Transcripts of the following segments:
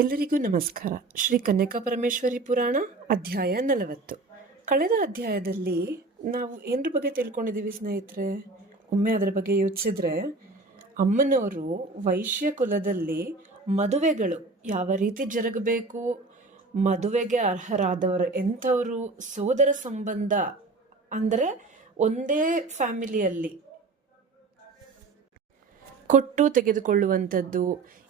ಎಲ್ಲರಿಗೂ ನಮಸ್ಕಾರ. ಶ್ರೀ ಕನ್ಯಕಾ ಪರಮೇಶ್ವರಿ ಪುರಾಣ ಅಧ್ಯಾಯ 40. ಕಳೆದ ಅಧ್ಯಾಯದಲ್ಲಿ ನಾವು ಏನರ ಬಗ್ಗೆ ತಿಳ್ಕೊಂಡಿದ್ದೀವಿ ಸ್ನೇಹಿತರೆ? ಒಮ್ಮೆ ಅದರ ಬಗ್ಗೆ ಯೋಚಿಸಿದ್ರೆ, ಅಮ್ಮನವರು ವೈಶ್ಯ ಕುಲದಲ್ಲಿ ಮದುವೆಗಳು ಯಾವ ರೀತಿ ಜರುಗಬೇಕು, ಮದುವೆಗೆ ಅರ್ಹರಾದವರು ಎಂಥವರು, ಸೋದರ ಸಂಬಂಧ ಅಂದರೆ ಒಂದೇ ಫ್ಯಾಮಿಲಿಯಲ್ಲಿ ಕೊಟ್ಟು ತೆಗೆದುಕೊಳ್ಳುವಂಥದ್ದು,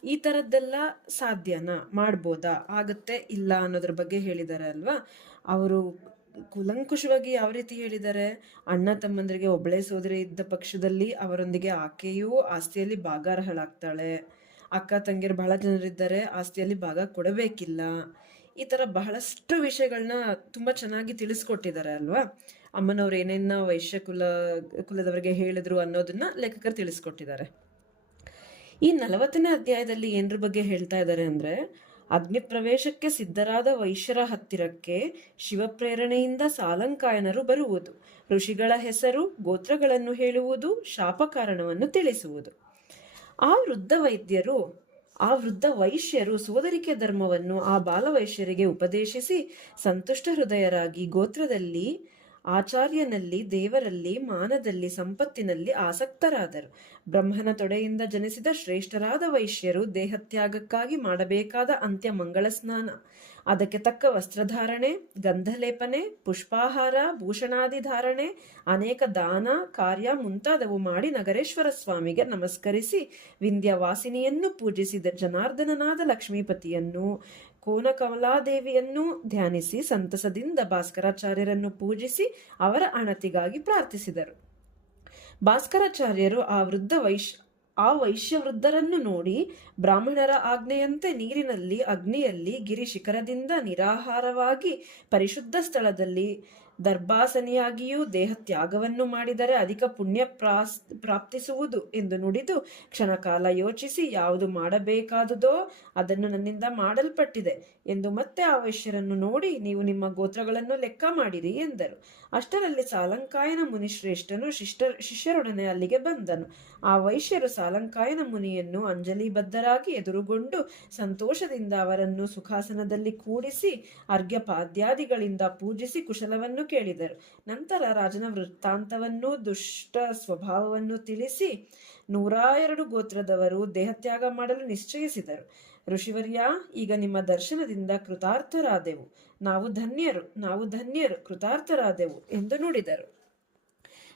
ಈ ಥರದ್ದೆಲ್ಲ ಸಾಧ್ಯನಾ, ಮಾಡ್ಬೋದಾ, ಆಗುತ್ತೆ ಇಲ್ಲ ಅನ್ನೋದ್ರ ಬಗ್ಗೆ ಹೇಳಿದ್ದಾರೆ ಅಲ್ವಾ. ಅವರು ಕುಲಂಕುಷವಾಗಿ ಯಾವ ರೀತಿ ಹೇಳಿದ್ದಾರೆ, ಅಣ್ಣ ತಮ್ಮಂದರಿಗೆ ಒಬ್ಬಳೇ ಸೋದರಿ ಇದ್ದ ಪಕ್ಷದಲ್ಲಿ ಅವರೊಂದಿಗೆ ಆಕೆಯೂ ಆಸ್ತಿಯಲ್ಲಿ ಭಾಗಾರ್ಹಳಾಗ್ತಾಳೆ, ಅಕ್ಕ ತಂಗಿಯರು ಬಹಳ ಜನರಿದ್ದಾರೆ, ಆಸ್ತಿಯಲ್ಲಿ ಭಾಗ ಕೊಡಬೇಕಿಲ್ಲ, ಈ ಥರ ಬಹಳಷ್ಟು ವಿಷಯಗಳನ್ನ ತುಂಬ ಚೆನ್ನಾಗಿ ತಿಳಿಸ್ಕೊಟ್ಟಿದ್ದಾರೆ ಅಲ್ವಾ. ಅಮ್ಮನವ್ರು ಏನೇನ ವೈಶ್ಯ ಕುಲದವರಿಗೆ ಹೇಳಿದ್ರು ಅನ್ನೋದನ್ನ ಲೇಖಕರು ತಿಳಿಸ್ಕೊಟ್ಟಿದ್ದಾರೆ. ಈ 40ನೇ ಅಧ್ಯಾಯದಲ್ಲಿ ಏನರ ಬಗ್ಗೆ ಹೇಳ್ತಾ ಇದ್ದಾರೆ ಅಂದ್ರೆ, ಅಗ್ನಿ ಪ್ರವೇಶಕ್ಕೆ ಸಿದ್ಧರಾದ ವೈಶ್ಯರ ಹತ್ತಿರಕ್ಕೆ ಶಿವಪ್ರೇರಣೆಯಿಂದ ಸಾಲಂಕಾಯನರು ಬರುವುದು, ಋಷಿಗಳ ಹೆಸರು ಗೋತ್ರಗಳನ್ನು ಹೇಳುವುದು, ಶಾಪ ಕಾರಣವನ್ನು ತಿಳಿಸುವುದು. ಆ ವೃದ್ಧ ವೈಶ್ಯರು ಸೋದರಿಕೆ ಧರ್ಮವನ್ನು ಆ ಬಾಲವೈಶ್ಯರಿಗೆ ಉಪದೇಶಿಸಿ ಸಂತುಷ್ಟ ಹೃದಯರಾಗಿ ಗೋತ್ರದಲ್ಲಿ, ಆಚಾರ್ಯನಲ್ಲಿ, ದೇವರಲ್ಲಿ, ಮಾನದಲ್ಲಿ, ಸಂಪತ್ತಿನಲ್ಲಿ ಆಸಕ್ತರಾದರು. ಬ್ರಹ್ಮನ ತೊಡೆಯಿಂದ ಜನಿಸಿದ ಶ್ರೇಷ್ಠರಾದ ವೈಶ್ಯರು ದೇಹತ್ಯಾಗಕ್ಕಾಗಿ ಮಾಡಬೇಕಾದ ಅಂತ್ಯ ಮಂಗಳ ಸ್ನಾನ, ಅದಕ್ಕೆ ತಕ್ಕ ವಸ್ತ್ರಧಾರಣೆ, ಗಂಧಲೇಪನೆ, ಪುಷ್ಪಾಹಾರ, ಭೂಷಣಾದಿ ಧಾರಣೆ, ಅನೇಕ ದಾನ ಕಾರ್ಯ ಮುಂತಾದವು ಮಾಡಿ ನಗರೇಶ್ವರ ಸ್ವಾಮಿಗೆ ನಮಸ್ಕರಿಸಿ ವಿಂಧ್ಯವಾಸಿನಿಯನ್ನು ಪೂಜಿಸಿದ ಜನಾರ್ದನನಾದ ಲಕ್ಷ್ಮೀಪತಿಯನ್ನು, ಕೋನಕಮಲಾದೇವಿಯನ್ನು ಧ್ಯಾನಿಸಿ ಸಂತಸದಿಂದ ಭಾಸ್ಕರಾಚಾರ್ಯರನ್ನು ಪೂಜಿಸಿ ಅವರ ಅಣತಿಗಾಗಿ ಪ್ರಾರ್ಥಿಸಿದರು. ಭಾಸ್ಕರಾಚಾರ್ಯರು ಆ ವೈಶ್ಯವೃದ್ಧರನ್ನು ನೋಡಿ ಬ್ರಾಹ್ಮಣರ ಆಜ್ಞೆಯಂತೆ ನೀರಿನಲ್ಲಿ, ಅಗ್ನಿಯಲ್ಲಿ, ಗಿರಿ ಶಿಖರದಿಂದ ನಿರಾಹಾರವಾಗಿ ಪರಿಶುದ್ಧ ಸ್ಥಳದಲ್ಲಿ ದರ್ಭಾಸನಿಯಾಗಿಯೂ ದೇಹ ತ್ಯಾಗವನ್ನು ಮಾಡಿದರೆ ಅಧಿಕ ಪುಣ್ಯ ಪ್ರಾಪ್ತಿಸುವುದು ಎಂದು ನುಡಿದು ಕ್ಷಣಕಾಲ ಯೋಚಿಸಿ ಯಾವುದು ಮಾಡಬೇಕಾದುದೋ ಅದನ್ನು ನನ್ನಿಂದ ಮಾಡಲ್ಪಟ್ಟಿದೆ ಎಂದು ಮತ್ತೆ ಆ ವೈಶ್ಯರನ್ನು ನೋಡಿ ನೀವು ನಿಮ್ಮ ಗೋತ್ರಗಳನ್ನು ಲೆಕ್ಕ ಮಾಡಿರಿ ಎಂದರು. ಅಷ್ಟರಲ್ಲಿ ಸಾಲಂಕಾಯನ ಮುನಿಶ್ರೇಷ್ಠನು ಶಿಷ್ಯರೊಡನೆ ಅಲ್ಲಿಗೆ ಬಂದನು. ಆ ವೈಶ್ಯರು ಸಾಲಂಕಾಯನ ಮುನಿಯನ್ನು ಅಂಜಲಿಬದ್ಧರಾಗಿ ಎದುರುಗೊಂಡು ಸಂತೋಷದಿಂದ ಅವರನ್ನು ಸುಖಾಸನದಲ್ಲಿ ಕೂಡಿಸಿ ಅರ್ಘ್ಯಪಾದ್ಯಾದಿಗಳಿಂದ ಪೂಜಿಸಿ ಕುಶಲವನ್ನು ಕೇಳಿದರು. ನಂತರ ರಾಜನ ವೃತ್ತಾಂತವನ್ನು, ದುಷ್ಟ ಸ್ವಭಾವವನ್ನು ತಿಳಿಸಿ 102 ಗೋತ್ರದವರು ದೇಹತ್ಯಾಗ ಮಾಡಲು ನಿಶ್ಚಯಿಸಿದರು. ಋಷಿವರ್ಯ, ಈಗ ನಿಮ್ಮ ದರ್ಶನದಿಂದ ಕೃತಾರ್ಥರಾದೆವು, ನಾವು ಧನ್ಯರು, ಕೃತಾರ್ಥರಾದೆವು ಎಂದು ನುಡಿದರು.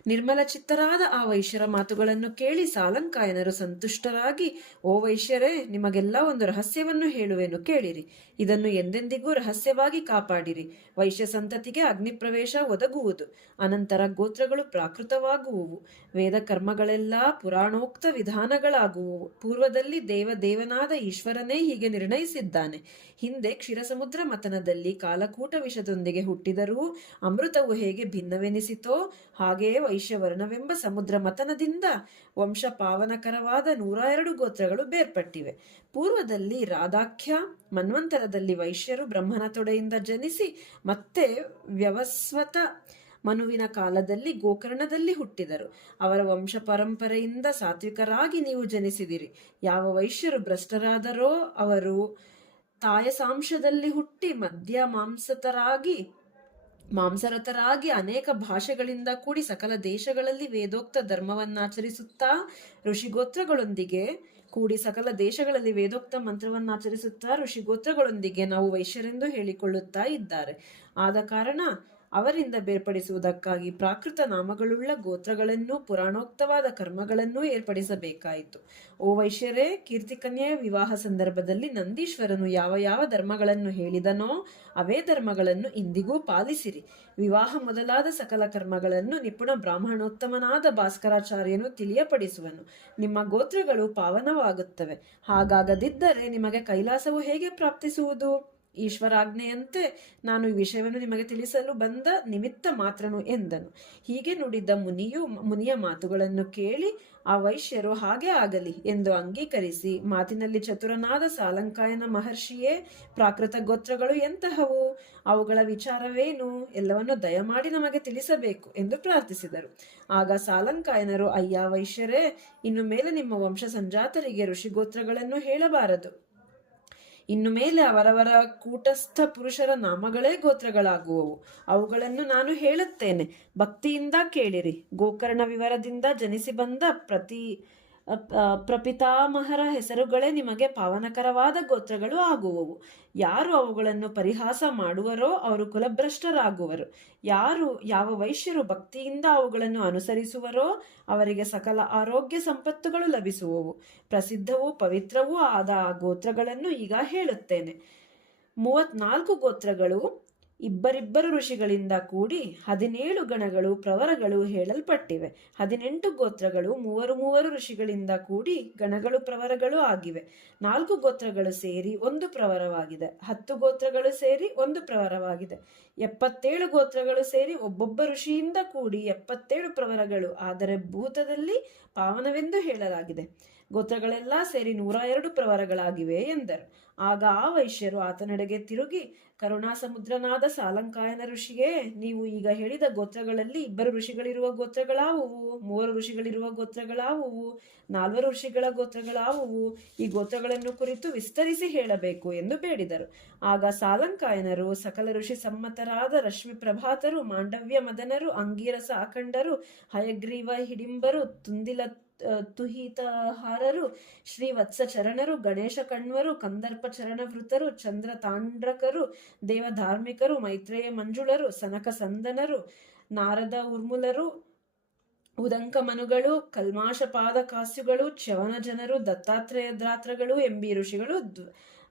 ನಿರ್ಮಲ ಚಿತ್ತರಾದ ಆ ವೈಶ್ಯರ ಮಾತುಗಳನ್ನು ಕೇಳಿ ಸಾಲಂಕಾಯನರು ಸಂತುಷ್ಟರಾಗಿ, ಓ ವೈಶ್ಯರೇ, ನಿಮಗೆಲ್ಲ ಒಂದು ರಹಸ್ಯವನ್ನು ಹೇಳುವೆನು, ಕೇಳಿರಿ. ಇದನ್ನು ಎಂದೆಂದಿಗೂ ರಹಸ್ಯವಾಗಿ ಕಾಪಾಡಿರಿ. ವೈಶ್ಯ ಸಂತತಿಗೆ ಅಗ್ನಿಪ್ರವೇಶ ಒದಗುವುದು, ಅನಂತರ ಗೋತ್ರಗಳು ಪ್ರಾಕೃತವಾಗುವುವು, ವೇದ ಕರ್ಮಗಳೆಲ್ಲ ಪುರಾಣೋಕ್ತ ವಿಧಾನಗಳಾಗುವುವು. ಪೂರ್ವದಲ್ಲಿ ದೇವನಾದ ಈಶ್ವರನೇ ಹೀಗೆ ನಿರ್ಣಯಿಸಿದ್ದಾನೆ. ಹಿಂದೆ ಕ್ಷೀರಸಮುದ್ರ ಮಥನದಲ್ಲಿ ಕಾಲಕೂಟ ವಿಷದೊಂದಿಗೆ ಹುಟ್ಟಿದರೂ ಅಮೃತವು ಹೇಗೆ ಭಿನ್ನವೆನಿಸಿತೋ ಹಾಗೆಯೇ ವೈಶ್ಯವರ್ಣವೆಂಬ ಸಮುದ್ರ ಮಥನದಿಂದ ವಂಶ ಪಾವನಕರವಾದ 102 ಗೋತ್ರಗಳು ಬೇರ್ಪಟ್ಟಿವೆ. ಪೂರ್ವದಲ್ಲಿ ರಾಧಾಖ್ಯ ಮನ್ವಂತರದಲ್ಲಿ ವೈಶ್ಯರು ಬ್ರಹ್ಮನ ತೊಡೆಯಿಂದ ಜನಿಸಿ ಮತ್ತೆ ವ್ಯವಸ್ವತ ಮನುವಿನ ಕಾಲದಲ್ಲಿ ಗೋಕರ್ಣದಲ್ಲಿ ಹುಟ್ಟಿದರು. ಅವರ ವಂಶ ಪರಂಪರೆಯಿಂದ ಸಾತ್ವಿಕರಾಗಿ ನೀವು ಜನಿಸಿದಿರಿ. ಯಾವ ವೈಶ್ಯರು ಭ್ರಷ್ಟರಾದರೋ ಅವರು ತಾಯಸಾಂಶದಲ್ಲಿ ಹುಟ್ಟಿ ಮಧ್ಯ ಮಾಂಸರತರಾಗಿ ಅನೇಕ ಭಾಷೆಗಳಿಂದ ಕೂಡಿ ಸಕಲ ದೇಶಗಳಲ್ಲಿ ವೇದೋಕ್ತ ಧರ್ಮವನ್ನಾಚರಿಸುತ್ತಾ ಋಷಿಗೋತ್ರಗಳೊಂದಿಗೆ ಋಷಿಗೋತ್ರಗಳೊಂದಿಗೆ ನಾವು ವೈಶ್ಯರೆಂದು ಹೇಳಿಕೊಳ್ಳುತ್ತಾ ಇದ್ದಾರೆ. ಆದ ಕಾರಣ ಅವರಿಂದ ಬೇರ್ಪಡಿಸುವುದಕ್ಕಾಗಿ ಪ್ರಾಕೃತ ನಾಮಗಳುಳ್ಳ ಗೋತ್ರಗಳನ್ನೂ ಪುರಾಣೋಕ್ತವಾದ ಕರ್ಮಗಳನ್ನೂ ಏರ್ಪಡಿಸಬೇಕಾಯಿತು. ಓ ವೈಶ್ಯರೇ, ಕೀರ್ತಿಕನ್ಯೆಯ ವಿವಾಹ ಸಂದರ್ಭದಲ್ಲಿ ನಂದೀಶ್ವರನು ಯಾವ ಯಾವ ಧರ್ಮಗಳನ್ನು ಹೇಳಿದನೋ ಅವೇ ಧರ್ಮಗಳನ್ನು ಇಂದಿಗೂ ಪಾಲಿಸಿರಿ. ವಿವಾಹ ಮೊದಲಾದ ಸಕಲ ಕರ್ಮಗಳನ್ನು ನಿಪುಣ ಬ್ರಾಹ್ಮಣೋತ್ತಮನಾದ ಭಾಸ್ಕರಾಚಾರ್ಯನು ತಿಳಿಯಪಡಿಸುವನು. ನಿಮ್ಮ ಗೋತ್ರಗಳು ಪಾವನವಾಗುತ್ತವೆ. ಹಾಗಾಗದಿದ್ದರೆ ನಿಮಗೆ ಕೈಲಾಸವು ಹೇಗೆ ಪ್ರಾಪ್ತಿಸುವುದು? ಈಶ್ವರಾಜ್ಞೆಯಂತೆ ನಾನು ಈ ವಿಷಯವನ್ನು ನಿಮಗೆ ತಿಳಿಸಲು ಬಂದ ನಿಮಿತ್ತ ಮಾತ್ರನು ಎಂದನು. ಹೀಗೆ ನುಡಿದ ಮುನಿಯ ಮಾತುಗಳನ್ನು ಕೇಳಿ ಆ ವೈಶ್ಯರು ಹಾಗೆ ಆಗಲಿ ಎಂದು ಅಂಗೀಕರಿಸಿ, ಮಾತಿನಲ್ಲಿ ಚತುರನಾದ ಸಾಲಂಕಾಯನ ಮಹರ್ಷಿಯೇ, ಪ್ರಾಕೃತ ಗೋತ್ರಗಳು ಎಂತಹವು, ಅವುಗಳ ವಿಚಾರವೇನು, ಎಲ್ಲವನ್ನು ದಯಮಾಡಿ ನಮಗೆ ತಿಳಿಸಬೇಕು ಎಂದು ಪ್ರಾರ್ಥಿಸಿದರು. ಆಗ ಸಾಲಂಕಾಯನರು, ಅಯ್ಯ ವೈಶ್ಯರೇ, ಇನ್ನು ಮೇಲೆ ನಿಮ್ಮ ವಂಶ ಸಂಜಾತರಿಗೆ ಋಷಿಗೋತ್ರಗಳನ್ನು ಹೇಳಬಾರದು. ಇನ್ನು ಮೇಲೆ ಅವರವರ ಕೂಟಸ್ಥ ಪುರುಷರ ನಾಮಗಳೇ ಗೋತ್ರಗಳಾಗುವವು. ಅವುಗಳನ್ನು ನಾನು ಹೇಳುತ್ತೇನೆ, ಭಕ್ತಿಯಿಂದ ಕೇಳಿರಿ. ಗೋಕರ್ಣ ವಿವರದಿಂದ ಜನಿಸಿ ಬಂದ ಪ್ರಪಿತಾಮಹರ ಹೆಸರುಗಳೇ ನಿಮಗೆ ಪಾವನಕರವಾದ ಗೋತ್ರಗಳು ಆಗುವವು. ಯಾರು ಅವುಗಳನ್ನು ಪರಿಹಾಸ ಮಾಡುವರೋ ಅವರು ಕುಲಭ್ರಷ್ಟರಾಗುವರು. ಯಾವ ವೈಶ್ಯರು ಭಕ್ತಿಯಿಂದ ಅವುಗಳನ್ನು ಅನುಸರಿಸುವರೋ ಅವರಿಗೆ ಸಕಲ ಆರೋಗ್ಯ ಸಂಪತ್ತುಗಳು ಲಭಿಸುವವು. ಪ್ರಸಿದ್ಧವೂ ಪವಿತ್ರವೂ ಆದ ಆ ಗೋತ್ರಗಳನ್ನು ಈಗ ಹೇಳುತ್ತೇನೆ. 34 ಗೋತ್ರಗಳು ಇಬ್ಬರಿಬ್ಬರು ಋಷಿಗಳಿಂದ ಕೂಡಿ 17 ಗಣಗಳು ಪ್ರವರಗಳು ಹೇಳಲ್ಪಟ್ಟಿವೆ. 18 ಗೋತ್ರಗಳು ಮೂವರು ಋಷಿಗಳಿಂದ ಕೂಡಿ ಗಣಗಳು ಪ್ರವರಗಳು ಆಗಿವೆ. 4 ಗೋತ್ರಗಳು ಸೇರಿ 1 ಪ್ರವರವಾಗಿದೆ. 10 ಗೋತ್ರಗಳು ಸೇರಿ 1 ಪ್ರವರವಾಗಿದೆ. 77 ಗೋತ್ರಗಳು ಸೇರಿ ಒಬ್ಬೊಬ್ಬ ಋಷಿಯಿಂದ ಕೂಡಿ 77 ಪ್ರವರಗಳು. ಆದರೆ ಭೂತದಲ್ಲಿ ಪಾವನವೆಂದು ಹೇಳಲಾಗಿದೆ. ಗೋತ್ರಗಳೆಲ್ಲ ಸೇರಿ 102 ಪ್ರವರಗಳಾಗಿವೆ ಎಂದರು. ಆಗ ಆ ವೈಶ್ಯರು ಆತನೆಡೆಗೆ ತಿರುಗಿ, ಕರುಣಾಸಮುದ್ರನಾದ ಸಾಲಂಕಾಯನ ಋಷಿಯೇ, ನೀವು ಈಗ ಹೇಳಿದ ಗೋತ್ರಗಳಲ್ಲಿ 2 ಋಷಿಗಳಿರುವ ಗೋತ್ರಗಳಾವುವು? 3 ಋಷಿಗಳಿರುವ ಗೋತ್ರಗಳಾವುವು? 4 ಋಷಿಗಳ ಗೋತ್ರಗಳಾವುವು? ಈ ಗೋತ್ರಗಳನ್ನು ಕುರಿತು ವಿಸ್ತರಿಸಿ ಹೇಳಬೇಕು ಎಂದು ಬೇಡಿದರು. ಆಗ ಸಾಲಂಕಾಯನರು ಸಕಲ ಋಷಿ ಸಮ್ಮತರಾದ ರಶ್ಮಿ ಪ್ರಭಾತರು, ಮಾಂಡವ್ಯ ಮದನರು, ಅಂಗೀರಸ ಅಖಂಡರು, ಹಯಗ್ರೀವ ಹಿಡಿಂಬರು, ತುಂದಿಲ ತುಹಿತಹಾರರು, ಶ್ರೀವತ್ಸ ಚರಣರು, ಗಣೇಶ ಕಣ್ವರು, ಕಂದರ್ಪ ಚರಣವೃತರು, ಚಂದ್ರ ತಾಂಡ್ರಕರು, ದೇವಧಾರ್ಮಿಕರು, ಮೈತ್ರೇಯ ಮಂಜುಳರು, ಸನಕ ಸಂದನರು, ನಾರದ ಉರ್ಮುಲರು, ಉದಂಕ ಮನುಗಳು, ಕಲ್ಮಾಶಪಾದ ಕಾಸ್ಯುಗಳು, ಚ್ಯವನ ಜನರು, ದತ್ತಾತ್ರೇಯ ದ್ರಾತ್ರಗಳು ಎಂಬೀ ಋಷಿಗಳು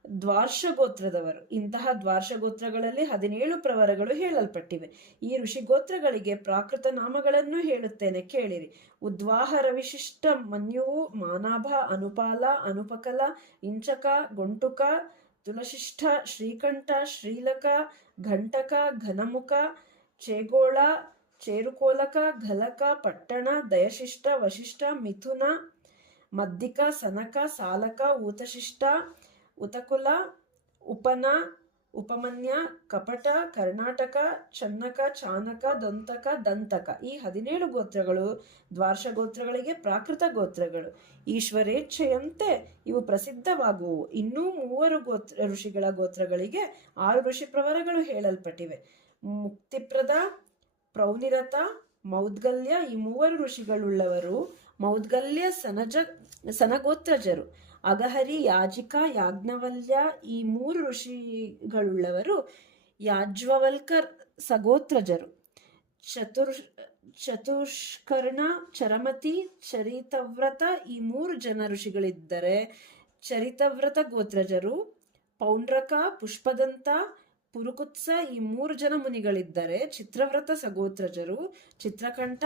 ದ್ವಾರ್ಷ ಗೋತ್ರದವರು. ಇಂತಹ ದ್ವಾರ್ಷ ಗೋತ್ರಗಳಲ್ಲಿ 17 ಪ್ರವರಗಳು ಹೇಳಲ್ಪಟ್ಟಿವೆ. ಈ ಋಷಿ ಗೋತ್ರಗಳಿಗೆ ಪ್ರಾಕೃತ ನಾಮಗಳನ್ನು ಹೇಳುತ್ತೇನೆ, ಕೇಳಿರಿ. ಉದ್ವಾಹ ರವಿಶಿಷ್ಟ ಮನ್ಯುವು, ಮಾನಾಭ, ಅನುಪಾಲ, ಅನುಪಕಲ, ಇಂಚಕ, ಗೊಂಟುಕ, ತುಲಶಿಷ್ಠ, ಶ್ರೀಕಂಠ, ಶ್ರೀಲಕ, ಘಂಟಕ, ಘನಮುಖ, ಚೇಗೋಳ, ಚೇರುಕೋಲಕ, ಘಲಕ, ಪಟ್ಟಣ, ದಯಶಿಷ್ಟ, ವಶಿಷ್ಠ, ಮಿಥುನ, ಮದ್ದಿಕ, ಸನಕ, ಸಾಲಕ, ಊತಶಿಷ್ಟ, ಉತಕುಲ, ಉಪನ, ಉಪಮನ್ಯ, ಕಪಟ, ಕರ್ನಾಟಕ, ಚನ್ನಕ, ಚಾನಕ, ದೊಂತಕ, ದಂತಕ. ಈ 17 ಗೋತ್ರಗಳು ದ್ವಾರ್ಷ ಗೋತ್ರಗಳಿಗೆ ಪ್ರಾಕೃತ ಗೋತ್ರಗಳು. ಈಶ್ವರೇಚ್ಛೆಯಂತೆ ಇವು ಪ್ರಸಿದ್ಧವಾಗುವು. ಇನ್ನೂ 3 ಋಷಿಗಳ ಗೋತ್ರಗಳಿಗೆ 6 ಋಷಿ ಪ್ರವರಗಳು ಹೇಳಲ್ಪಟ್ಟಿವೆ. ಮುಕ್ತಿಪ್ರದ, ಪ್ರೌನಿರತ, ಮೌದ್ಗಲ್ಯ ಈ 3 ಋಷಿಗಳುಳ್ಳವರು. ಮೌದ್ಗಲ್ಯ ಸನಗೋತ್ರಜರು. ಅಗಹರಿ, ಯಾಜಿಕ, ಯಾಜ್ಞವಲ್ಯ ಈ 3 ಋಷಿಗಳುಳ್ಳವರು. ಯಾಜ್ವವಲ್ಕರ್ ಸಗೋತ್ರಜರು. ಚತುಷ್ಕರ್ಣ, ಚರಮತಿ, ಚರಿತವ್ರತ ಈ 3 ಋಷಿಗಳಿದ್ದರೆ ಚರಿತವ್ರತ ಗೋತ್ರಜರು. ಪೌಂಡ್ರಕ, ಪುಷ್ಪದಂತ, ಪುರುಕುತ್ಸ ಈ 3 ಮುನಿಗಳಿದ್ದರೆ ಚಿತ್ರವ್ರತ ಸಗೋತ್ರಜರು. ಚಿತ್ರಕಂಠ,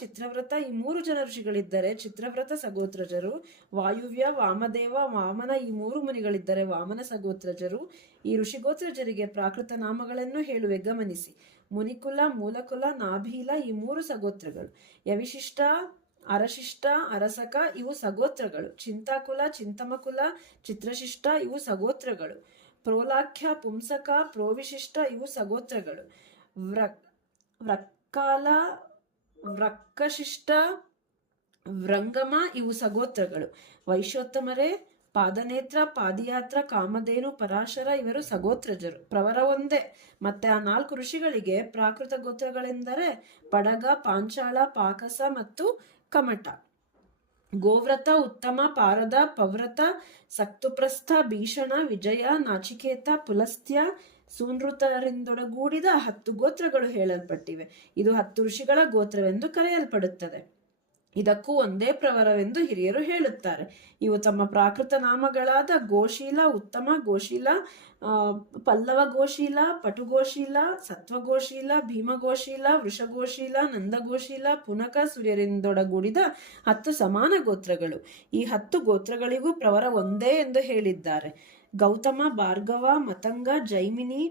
ಚಿತ್ರವ್ರತ ಈ 3 ಋಷಿಗಳಿದ್ದರೆ ಚಿತ್ರವ್ರತ ಸಗೋತ್ರಜರು. ವಾಯುವ್ಯ, ವಾಮದೇವ, ವಾಮನ ಈ 3 ಮುನಿಗಳಿದ್ದರೆ ವಾಮನ ಸಗೋತ್ರಜರು. ಈ ಋಷಿಗೋತ್ರಜರಿಗೆ ಪ್ರಾಕೃತ ನಾಮಗಳನ್ನು ಹೇಳುವೆ, ಗಮನಿಸಿ. ಮುನಿಕುಲ, ಮೂಲಕುಲ, ನಾಭೀಲ ಈ 3 ಸಗೋತ್ರಗಳು. ಯವಿಶಿಷ್ಟ, ಅರಶಿಷ್ಟ, ಅರಸಕ ಇವು ಸಗೋತ್ರಗಳು. ಚಿಂತಾಕುಲ, ಚಿಂತಮಕುಲ, ಚಿತ್ರಶಿಷ್ಟ ಇವು ಸಗೋತ್ರಗಳು. ಪ್ರೋಲಾಖ್ಯ, ಪುಂಸಕ, ಪ್ರೋವಿಶಿಷ್ಟ ಇವು ಸಗೋತ್ರಗಳು. ವ್ರಕ್ಕಾಲ, ವ್ರಕ್ಕಶಿಷ್ಟ, ವ್ರಂಗಮ ಇವು ಸಗೋತ್ರಗಳು. ವೈಶ್ಯೋತ್ತಮರೇ, ಪಾದನೇತ್ರ, ಪಾದಯಾತ್ರ, ಕಾಮಧೇನು, ಪರಾಶರ ಇವರು ಸಗೋತ್ರಜರು. ಪ್ರವರ ಒಂದೇ. ಮತ್ತೆ ಆ 4 ಋಷಿಗಳಿಗೆ ಪ್ರಾಕೃತ ಗೋತ್ರಗಳೆಂದರೆ ಪಡಗ, ಪಾಂಚಾಳ, ಪಾಕಸ ಮತ್ತು ಕಮಟ. ಗೋವ್ರತ, ಉತ್ತಮ, ಪಾರದ, ಪವ್ರತ, ಸಕ್ತುಪ್ರಸ್ಥ, ಭೀಷಣ, ವಿಜಯ, ನಾಚಿಕೇತ, ಪುಲಸ್ತ್ಯ, ಸೂನೃತರಿಂದೊಡಗೂಡಿದ 10 ಗೋತ್ರಗಳು ಹೇಳಲ್ಪಟ್ಟಿವೆ. ಇದು 10 ಋಷಿಗಳ ಗೋತ್ರವೆಂದು ಕರೆಯಲ್ಪಡುತ್ತದೆ. ಇದಕ್ಕೂ ಒಂದೇ ಪ್ರವರವೆಂದು ಹಿರಿಯರು ಹೇಳುತ್ತಾರೆ. ಇವು ತಮ್ಮ ಪ್ರಾಕೃತ ನಾಮಗಳಾದ ಗೋಶೀಲ, ಉತ್ತಮ ಗೋಶೀಲ, ಪಲ್ಲವ ಗೋಶೀಲ, ಪಟುಗೋಶೀಲ, ಸತ್ವಗೋಶೀಲ, ಭೀಮಗೋಶೀಲ, ವೃಷಗೋಶೀಲ, ನಂದಗೋಶೀಲ, ಪುನಕ, ಸೂರ್ಯರಿಂದೊಡಗೂಡಿದ 10 ಸಮಾನ ಗೋತ್ರಗಳು. ಈ 10 ಗೋತ್ರಗಳಿಗೂ ಪ್ರವರ ಒಂದೇ ಎಂದು ಹೇಳಿದ್ದಾರೆ. ಗೌತಮ, ಭಾರ್ಗವ, ಮತಂಗ, ಜೈಮಿನಿ,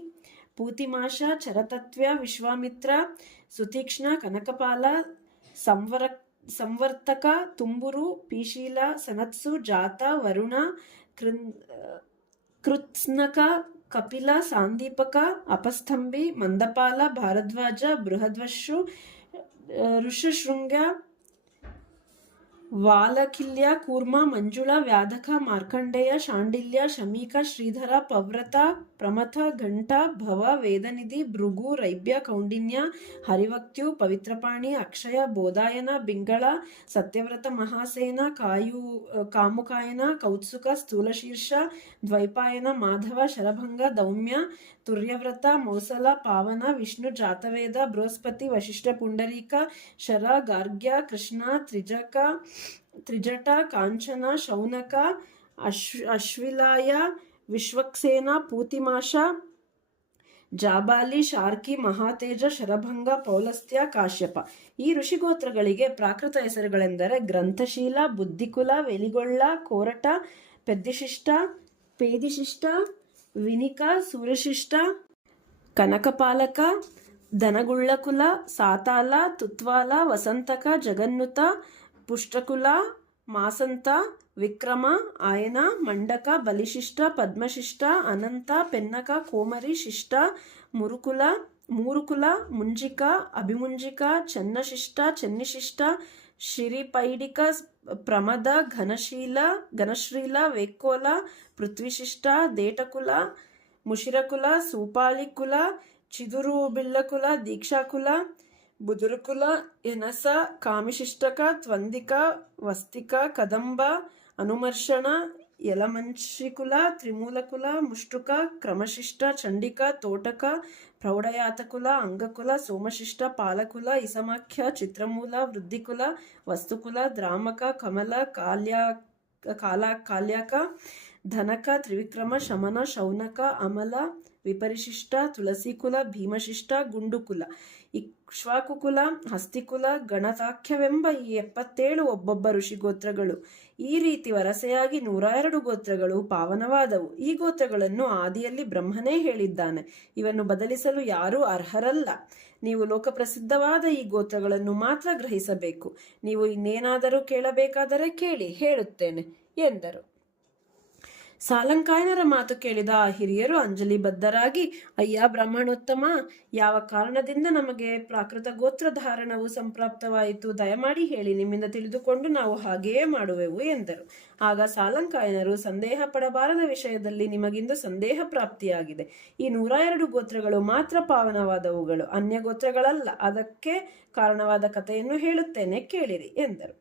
ಪೂತಿಮಾಷ, ಚರತತ್ವ್ಯ, ವಿಶ್ವಾಮಿತ್ರ, ಸುತೀಕ್ಷ್ಣ, ಕನಕಪಾಲ, ಸಂವರ್ತಕ, ತುಂಬುರು, ಪೀಶೀಲ, ಸನತ್ಸು, ಜಾತ, ವರುಣ, ಕೃತ್ಸ್ನಕ, ಕಪಿಲ, ಸಾಂದೀಪಕ, ಅಪಸ್ತಂಭಿ, ಮಂದಪಾಲ, ಭಾರದ್ವಾಜ, ಬೃಹದ್ವಶು, ಋಷಶೃಂಗ, ವಾಲಕಿಲ್ಯ, ಕೂರ್ಮ, ಮಂಜುಳ, ವ್ಯಾಧಕ, ಮಾರ್ಕಂಡೇಯ, ಶಾಂಡಿಲ್ಯ, ಶಮೀಕ, ಶ್ರೀಧರ, ಪವ್ರತ, ಪ್ರಮಥ, ಘಂಟ, ಭವ, ವೇದನಿಧಿ, ಭೃಗು, ರೈಬ್ಯ, ಕೌಂಡಿನ್ಯ, ಹರಿವಕ್ತ್ಯು, ಪವಿತ್ರಪಾಣಿ, ಅಕ್ಷಯ, ಬೋಧಾಯನ, ಬಿಂಗಳ, ಸತ್ಯವ್ರತ, ಮಹಾಸೇನ, ಕಾಮುಕಾಯನ, ಕೌತ್ಸುಕ, ಸ್ಥೂಲಶೀರ್ಷ, ದ್ವೈಪಾಯನ, ಮಾಧವ, ಶರಭಂಗ, ದೌಮ್ಯ, ತುರ್ಯವ್ರತ, ಮೌಸಲ, ಪಾವನ, ವಿಷ್ಣು, ಜಾತವೇದ, ಬೃಹಸ್ಪತಿ, ವಶಿಷ್ಠ, ಪುಂಡರೀಕ, ಶರ, ಗಾರ್ಗ್ಯ, ಕೃಷ್ಣ, ತ್ರಿಜಟ, ಕಾಂಚನ, ಶೌನಕ, ಅಶ್ವಿಲಾಯ, ವಿಶ್ವಕ್ಸೇನ, ಪೂತಿಮಾಶ, ಜಾಬಾಲಿ, ಶಾರ್ಕಿ, ಮಹಾತೇಜ, ಶರಭಂಗ, ಪೌಲಸ್ತ್ಯ, ಕಾಶ್ಯಪ. ಈ ಋಷಿಗೋತ್ರಗಳಿಗೆ ಪ್ರಾಕೃತ ಹೆಸರುಗಳೆಂದರೆ ಗ್ರಂಥಶೀಲ, ಬುದ್ಧಿಕುಲ, ವೆಲಿಗೊಳ್ಳ, ಕೋರಟ, ಪೆದ್ದಿಶಿಷ್ಟ, ಪೇದಿಶಿಷ್ಟ, ವಿನಿಕ, ಸೂರ್ಯಶಿಷ್ಟ, ಕನಕಪಾಲಕ, ಧನಗುಳ್ಳಕುಲ, ಸಾತಾಲ, ತುತ್ವಾಲ, ವಸಂತಕ, ಜಗನ್ನುತ, ಪುಷ್ಟಕುಲ, ಮಾಸಂತ, ವಿಕ್ರಮ, ಆಯನ, ಮಂಡಕ, ಬಲಿಶಿಷ್ಟ, ಪದ್ಮಶಿಷ್ಟ, ಅನಂತ, ಪೆನ್ನಕ, ಕೋಮರಿ, ಶಿಷ್ಟ, ಮೂರುಕುಲ, ಮುಂಜಿಕ, ಅಭಿಮುಂಜಿಕ, ಚನ್ನಶಿಷ್ಟ, ಚೆನ್ನಿಶಿಷ್ಟ, ಶಿರಿಪೈಡಿಕ, ಪ್ರಮದ, ಘನಶ್ರೀಲ, ವೇಕ್ಕೋಲ, ಪೃಥ್ವಿಶಿಷ್ಟ, ದೇಟಕುಲ, ಮುಷಿರಕುಲ, ಸೂಪಾಳಿಕುಲ, ಚಿದುರು ಬಿಲ್ಲಕುಲ, ದೀಕ್ಷಾಕುಲ, ಬುದುರುಕುಲ, ಎನಸ, ಕಾಮಿಶಿಷ್ಟಕ, ತ್ವಂದಿಕ, ವಸ್ತಿಕ, ಕದಂಬ, ಅನುಮರ್ಷಣ, ಯಲಮಂಶಿಕುಲ, ತ್ರಿಮೂಲಕುಲ, ಮುಷ್ಟುಕ, ಕ್ರಮಶಿಷ್ಟ, ಚಂಡಿಕ, ತೋಟಕ, ಪ್ರೌಢಯಾತಕುಲ, ಅಂಗಕುಲ, ಸೋಮಶಿಷ್ಟ, ಪಾಲಕುಲ, ಇಸಮಾಖ್ಯ, ಚಿತ್ರಮೂಲ, ವೃದ್ಧಿಕುಲ, ವಸ್ತುಕುಲ, ದ್ರಾಮಕ, ಕಮಲ, ಕಾಲ್ಯಾಕ, ಧನಕ, ತ್ರಿವಿಕ್ರಮ, ಶಮನ, ಶೌನಕ, ಅಮಲ, ವಿಪರಿಶಿಷ್ಟ, ತುಳಸಿಕುಲ, ಭೀಮಶಿಷ್ಟ, ಗುಂಡುಕುಲ, ಇಕ್ಷ್ವಾಕುಕುಲ, ಹಸ್ತಿಕುಲ, ಗಣತಾಖ್ಯವೆಂಬ ಈ 77 ಒಬ್ಬೊಬ್ಬ ಋಷಿಗೋತ್ರಗಳು. ಈ ರೀತಿ ವರಸೆಯಾಗಿ 102 ಗೋತ್ರಗಳು ಪಾವನವಾದವು. ಈ ಗೋತ್ರಗಳನ್ನು ಆದಿಯಲ್ಲಿ ಬ್ರಹ್ಮನೇ ಹೇಳಿದ್ದಾನೆ. ಇವನ್ನು ಬದಲಿಸಲು ಯಾರೂ ಅರ್ಹರಲ್ಲ. ನೀವು ಲೋಕಪ್ರಸಿದ್ಧವಾದ ಈ ಗೋತ್ರಗಳನ್ನು ಮಾತ್ರ ಗ್ರಹಿಸಬೇಕು. ನೀವು ಇನ್ನೇನಾದರೂ ಕೇಳಬೇಕಾದರೆ ಕೇಳಿ, ಹೇಳುತ್ತೇನೆ ಎಂದರು. ಸಾಲಂಕಾಯನರ ಮಾತು ಕೇಳಿದ ಆ ಹಿರಿಯರು ಅಂಜಲಿಬದ್ಧರಾಗಿ, ಅಯ್ಯ ಬ್ರಾಹ್ಮಣೋತ್ತಮ, ಯಾವ ಕಾರಣದಿಂದ ನಮಗೆ ಪ್ರಾಕೃತ ಗೋತ್ರಧಾರಣವು ಸಂಪ್ರಾಪ್ತವಾಯಿತು? ದಯಮಾಡಿ ಹೇಳಿ, ನಿಮ್ಮಿಂದ ತಿಳಿದುಕೊಂಡು ನಾವು ಹಾಗೆಯೇ ಮಾಡುವೆವು ಎಂದರು. ಆಗ ಸಾಲಂಕಾಯನರು, ಸಂದೇಹ ಪಡಬಾರದ ವಿಷಯದಲ್ಲಿ ನಿಮಗಿಂದು ಸಂದೇಹ ಪ್ರಾಪ್ತಿಯಾಗಿದೆ. ಈ 102 ಗೋತ್ರಗಳು ಮಾತ್ರ ಪಾವನವಾದವುಗಳು, ಅನ್ಯ ಗೋತ್ರಗಳಲ್ಲ. ಅದಕ್ಕೆ ಕಾರಣವಾದ ಕಥೆಯನ್ನು ಹೇಳುತ್ತೇನೆ, ಕೇಳಿರಿ ಎಂದರು.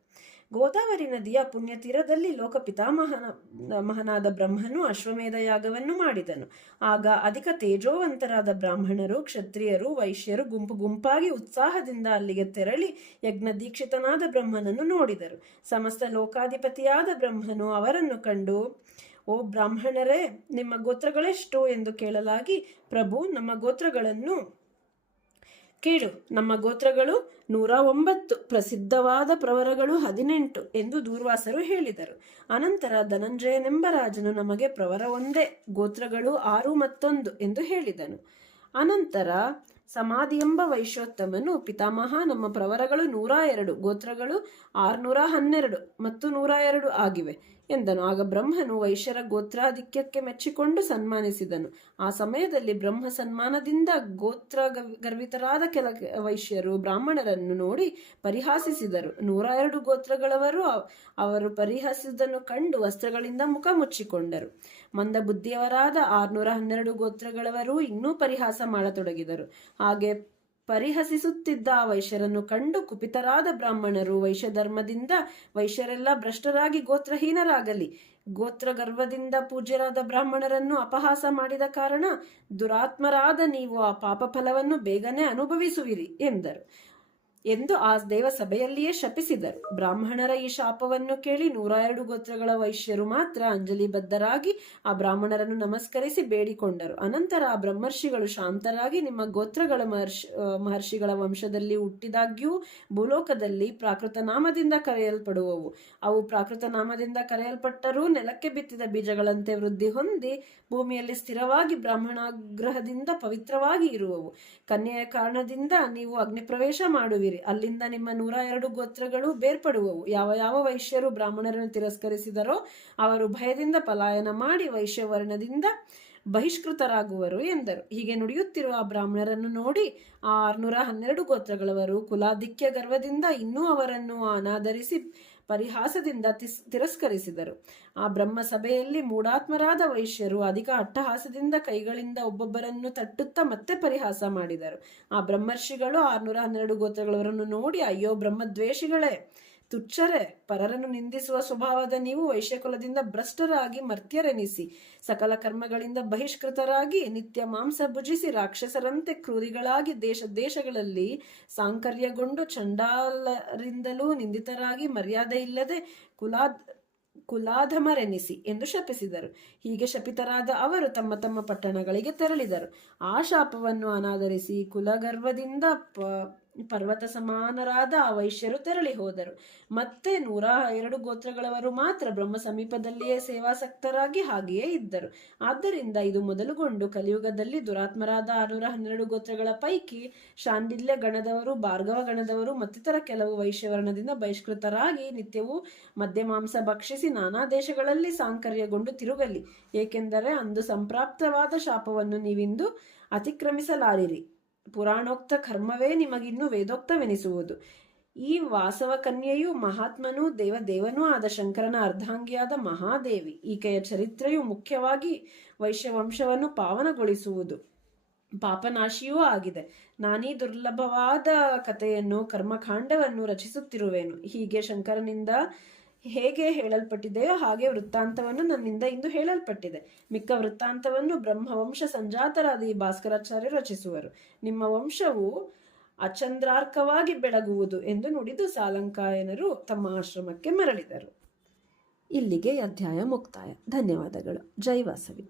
ಗೋದಾವರಿ ನದಿಯ ಪುಣ್ಯತೀರದಲ್ಲಿ ಲೋಕ ಪಿತಾಮಹನಾದ ಬ್ರಹ್ಮನು ಅಶ್ವಮೇಧ ಯಾಗವನ್ನು ಮಾಡಿದನು. ಆಗ ಅಧಿಕ ತೇಜೋವಂತರಾದ ಬ್ರಾಹ್ಮಣರು, ಕ್ಷತ್ರಿಯರು, ವೈಶ್ಯರು ಗುಂಪು ಗುಂಪಾಗಿ ಉತ್ಸಾಹದಿಂದ ಅಲ್ಲಿಗೆ ತೆರಳಿ ಯಜ್ಞದೀಕ್ಷಿತನಾದ ಬ್ರಹ್ಮನನ್ನು ನೋಡಿದರು. ಸಮಸ್ತ ಲೋಕಾಧಿಪತಿಯಾದ ಬ್ರಹ್ಮನು ಅವರನ್ನು ಕಂಡು, ಓ ಬ್ರಾಹ್ಮಣರೇ, ನಿಮ್ಮ ಗೋತ್ರಗಳೆಷ್ಟು ಎಂದು ಕೇಳಲಾಗಿ, ಪ್ರಭು, ನಮ್ಮ ಗೋತ್ರಗಳನ್ನು ಕೇಳು. ನಮ್ಮ ಗೋತ್ರಗಳು 109, ಪ್ರಸಿದ್ಧವಾದ ಪ್ರವರಗಳು 18 ಎಂದು ದೂರ್ವಾಸರು ಹೇಳಿದರು. ಅನಂತರ ಧನಂಜಯನೆಂಬ ರಾಜನು ನಮಗೆ ಪ್ರವರ ಒಂದೇ, ಗೋತ್ರಗಳು 6 ಮತ್ತೊಂದು ಎಂದು ಹೇಳಿದನು. ಅನಂತರ ಸಮಾಧಿ ಎಂಬ ವೈಶ್ಯೋತ್ತಮನು, ಪಿತಾಮಹ, ನಮ್ಮ ಪ್ರವರಗಳು 102, ಗೋತ್ರಗಳು 612 ಮತ್ತು 102 ಆಗಿವೆ ಎಂದನು. ಆಗ ಬ್ರಹ್ಮನು ವೈಶ್ಯರ ಗೋತ್ರಾಧಿಕ್ಯಕ್ಕೆ ಮೆಚ್ಚಿಕೊಂಡು ಸನ್ಮಾನಿಸಿದನು. ಆ ಸಮಯದಲ್ಲಿ ಬ್ರಹ್ಮ ಸನ್ಮಾನದಿಂದ ಗೋತ್ರ ಗರ್ವಿತರಾದ ಕೆಲ ವೈಶ್ಯರು ಬ್ರಾಹ್ಮಣರನ್ನು ನೋಡಿ ಪರಿಹಾಸಿಸಿದರು. 102 ಗೋತ್ರಗಳವರು ಅವರು ಪರಿಹಸಿಸಿದ್ದನ್ನು ಕಂಡು ವಸ್ತ್ರಗಳಿಂದ ಮುಖ ಮುಚ್ಚಿಕೊಂಡರು. ಮಂದ ಬುದ್ಧಿಯವರಾದ 612 ಗೋತ್ರಗಳವರು ಇನ್ನೂ ಪರಿಹಾಸ ಮಾಡತೊಡಗಿದರು. ಹಾಗೆ ಪರಿಹಸಿಸುತ್ತಿದ್ದ ಆ ವೈಶ್ಯರನ್ನು ಕಂಡು ಕುಪಿತರಾದ ಬ್ರಾಹ್ಮಣರು, ವೈಶ್ಯ ಧರ್ಮದಿಂದ ವೈಶ್ಯರೆಲ್ಲ ಭ್ರಷ್ಟರಾಗಿ ಗೋತ್ರಹೀನರಾಗಲಿ, ಗೋತ್ರ ಗರ್ವದಿಂದ ಪೂಜ್ಯರಾದ ಬ್ರಾಹ್ಮಣರನ್ನು ಅಪಹಾಸ ಮಾಡಿದ ಕಾರಣ ದುರಾತ್ಮರಾದ ನೀವು ಆ ಪಾಪ ಫಲವನ್ನು ಬೇಗನೆ ಅನುಭವಿಸುವಿರಿ ಎಂದು ಆ ದೇವಸಭೆಯಲ್ಲಿಯೇ ಶಪಿಸಿದರು. ಬ್ರಾಹ್ಮಣರ ಈ ಶಾಪವನ್ನು ಕೇಳಿ 102 ಗೋತ್ರಗಳ ವೈಶ್ಯರು ಮಾತ್ರ ಅಂಜಲಿಬದ್ಧರಾಗಿ ಆ ಬ್ರಾಹ್ಮಣರನ್ನು ನಮಸ್ಕರಿಸಿ ಬೇಡಿಕೊಂಡರು. ಅನಂತರ ಆ ಬ್ರಹ್ಮರ್ಷಿಗಳು ಶಾಂತರಾಗಿ, ನಿಮ್ಮ ಗೋತ್ರಗಳ ಮಹರ್ಷಿಗಳ ವಂಶದಲ್ಲಿ ಹುಟ್ಟಿದಾಗ್ಯೂ ಭೂಲೋಕದಲ್ಲಿ ಪ್ರಾಕೃತ ನಾಮದಿಂದ ಕರೆಯಲ್ಪಡುವವು. ಅವು ಪ್ರಾಕೃತ ನಾಮದಿಂದ ಕರೆಯಲ್ಪಟ್ಟರೂ ನೆಲಕ್ಕೆ ಬಿತ್ತಿದ ಬೀಜಗಳಂತೆ ವೃದ್ಧಿ ಹೊಂದಿ ಭೂಮಿಯಲ್ಲಿ ಸ್ಥಿರವಾಗಿ ಬ್ರಾಹ್ಮಣಾಗ್ರಹದಿಂದ ಪವಿತ್ರವಾಗಿ ಇರುವವು. ಕನ್ಯೆಯ ಕಾರಣದಿಂದ ನೀವು ಅಗ್ನಿಪ್ರವೇಶ ಮಾಡುವಿರಿ. ಅಲ್ಲಿಂದ ನಿಮ್ಮ 102 ಗೋತ್ರಗಳು ಬೇರ್ಪಡುವವು. ಯಾವ ವೈಶ್ಯರು ಬ್ರಾಹ್ಮಣರನ್ನು ತಿರಸ್ಕರಿಸಿದರೋ ಅವರು ಭಯದಿಂದ ಪಲಾಯನ ಮಾಡಿ ವೈಶ್ಯವರ್ಣದಿಂದ ಬಹಿಷ್ಕೃತರಾಗುವರು ಎಂದರು. ಹೀಗೆ ನುಡಿಯುತ್ತಿರುವ ಆ ಬ್ರಾಹ್ಮಣರನ್ನು ನೋಡಿ ಆ 612 ಗೋತ್ರಗಳವರು ಕುಲಾಧಿಕ್ಯ ಗರ್ವದಿಂದ ಇನ್ನೂ ಅವರನ್ನು ಅನಾದರಿಸಿ ಪರಿಹಾಸದಿಂದ ತಿರಸ್ಕರಿಸಿದರು. ಆ ಬ್ರಹ್ಮ ಸಭೆಯಲ್ಲಿ ಮೂಢಾತ್ಮರಾದ ವೈಶ್ಯರು ಅಧಿಕ ಅಟ್ಟಹಾಸದಿಂದ ಕೈಗಳಿಂದ ಒಬ್ಬೊಬ್ಬರನ್ನು ತಟ್ಟುತ್ತಾ ಮತ್ತೆ ಪರಿಹಾಸ ಮಾಡಿದರು. ಆ ಬ್ರಹ್ಮರ್ಷಿಗಳು 612 ಗೋತ್ರಗಳವರನ್ನು ನೋಡಿ, ಅಯ್ಯೋ ಬ್ರಹ್ಮದ್ವೇಷಿಗಳೇ, ತುಚ್ಛರೇ, ಪರರನ್ನು ನಿಂದಿಸುವ ಸ್ವಭಾವದ ನೀವು ವೈಶ್ಯಕುಲದಿಂದ ಭ್ರಷ್ಟರಾಗಿ ಮರ್ತ್ಯರೆನಿಸಿ ಸಕಲ ಕರ್ಮಗಳಿಂದ ಬಹಿಷ್ಕೃತರಾಗಿ ನಿತ್ಯ ಮಾಂಸ ಭುಜಿಸಿ ರಾಕ್ಷಸರಂತೆ ಕ್ರೂರಿಗಳಾಗಿ ದೇಶಗಳಲ್ಲಿ ಸಾಂಕರ್ಯಗೊಂಡು ಚಂಡಾಲರಿಂದಲೂ ನಿಂದಿತರಾಗಿ ಮರ್ಯಾದೆ ಇಲ್ಲದೆ ಕುಲಾಧಮರೆನಿಸಿ ಎಂದು ಶಪಿಸಿದರು. ಹೀಗೆ ಶಪಿತರಾದ ಅವರು ತಮ್ಮ ತಮ್ಮ ಪಟ್ಟಣಗಳಿಗೆ ತೆರಳಿದರು. ಆ ಶಾಪವನ್ನು ಅನಾದರಿಸಿ ಕುಲಗರ್ವದಿಂದ ಪರ್ವತ ಸಮಾನರಾದ ಆ ವೈಶ್ಯರು ತೆರಳಿ ಹೋದರು. ಮತ್ತೆ 102 ಗೋತ್ರಗಳವರು ಮಾತ್ರ ಬ್ರಹ್ಮ ಸಮೀಪದಲ್ಲಿಯೇ ಸೇವಾಸಕ್ತರಾಗಿ ಹಾಗೆಯೇ ಇದ್ದರು. ಆದ್ದರಿಂದ ಇದು ಮೊದಲುಗೊಂಡು ಕಲಿಯುಗದಲ್ಲಿ ದುರಾತ್ಮರಾದ 612 ಗೋತ್ರಗಳ ಪೈಕಿ ಶಾಂಡಿಲ್ಯ ಗಣದವರು, ಭಾರ್ಗವ ಗಣದವರು ಮತ್ತಿತರ ಕೆಲವು ವೈಶ್ಯವರ್ಣದಿಂದ ಬಹಿಷ್ಕೃತರಾಗಿ ನಿತ್ಯವೂ ಮದ್ಯಮಾಂಸ ಭಕ್ಷಿಸಿ ನಾನಾ ದೇಶಗಳಲ್ಲಿ ಸಾಂಕರ್ಯಗೊಂಡು ತಿರುಗಲಿ. ಏಕೆಂದರೆ ಅಂದು ಸಂಪ್ರಾಪ್ತವಾದ ಶಾಪವನ್ನು ನೀವಿಂದು ಅತಿಕ್ರಮಿಸಲಾರಿರಿ. ಪುರಾಣೋಕ್ತ ಕರ್ಮವೇ ನಿಮಗಿನ್ನು ವೇದೋಕ್ತವೆನಿಸುವುದು. ಈ ವಾಸವ ಕನ್ಯೆಯು ಮಹಾತ್ಮನೂ ದೇವನೂ ಆದ ಶಂಕರನ ಅರ್ಧಾಂಗಿಯಾದ ಮಹಾದೇವಿ. ಈಕೆಯ ಚರಿತ್ರೆಯು ಮುಖ್ಯವಾಗಿ ವೈಶ್ಯವಂಶವನ್ನು ಪಾವನಗೊಳಿಸುವುದು, ಪಾಪನಾಶಿಯೂ ಆಗಿದೆ. ನಾನೀ ದುರ್ಲಭವಾದ ಕಥೆಯನ್ನು, ಕರ್ಮಕಾಂಡವನ್ನು ರಚಿಸುತ್ತಿರುವೆನು. ಹೀಗೆ ಶಂಕರನಿಂದ ಹೇಗೆ ಹೇಳಲ್ಪಟ್ಟಿದೆಯೋ ಹಾಗೆ ವೃತ್ತಾಂತವನ್ನು ನನ್ನಿಂದ ಇಂದು ಹೇಳಲ್ಪಟ್ಟಿದೆ. ಮಿಕ್ಕ ವೃತ್ತಾಂತವನ್ನು ಬ್ರಹ್ಮವಂಶ ಸಂಜಾತರಾದ ಈ ಭಾಸ್ಕರಾಚಾರ್ಯರು ರಚಿಸುವರು. ನಿಮ್ಮ ವಂಶವು ಅಚಂದ್ರಾರ್ಕವಾಗಿ ಬೆಳಗುವುದು ಎಂದು ನುಡಿದು ಸಾಲಂಕಾಯನರು ತಮ್ಮ ಆಶ್ರಮಕ್ಕೆ ಮರಳಿದರು. ಇಲ್ಲಿಗೆ ಅಧ್ಯಾಯ ಮುಕ್ತಾಯ. ಧನ್ಯವಾದಗಳು. ಜೈ ವಾಸವಿ.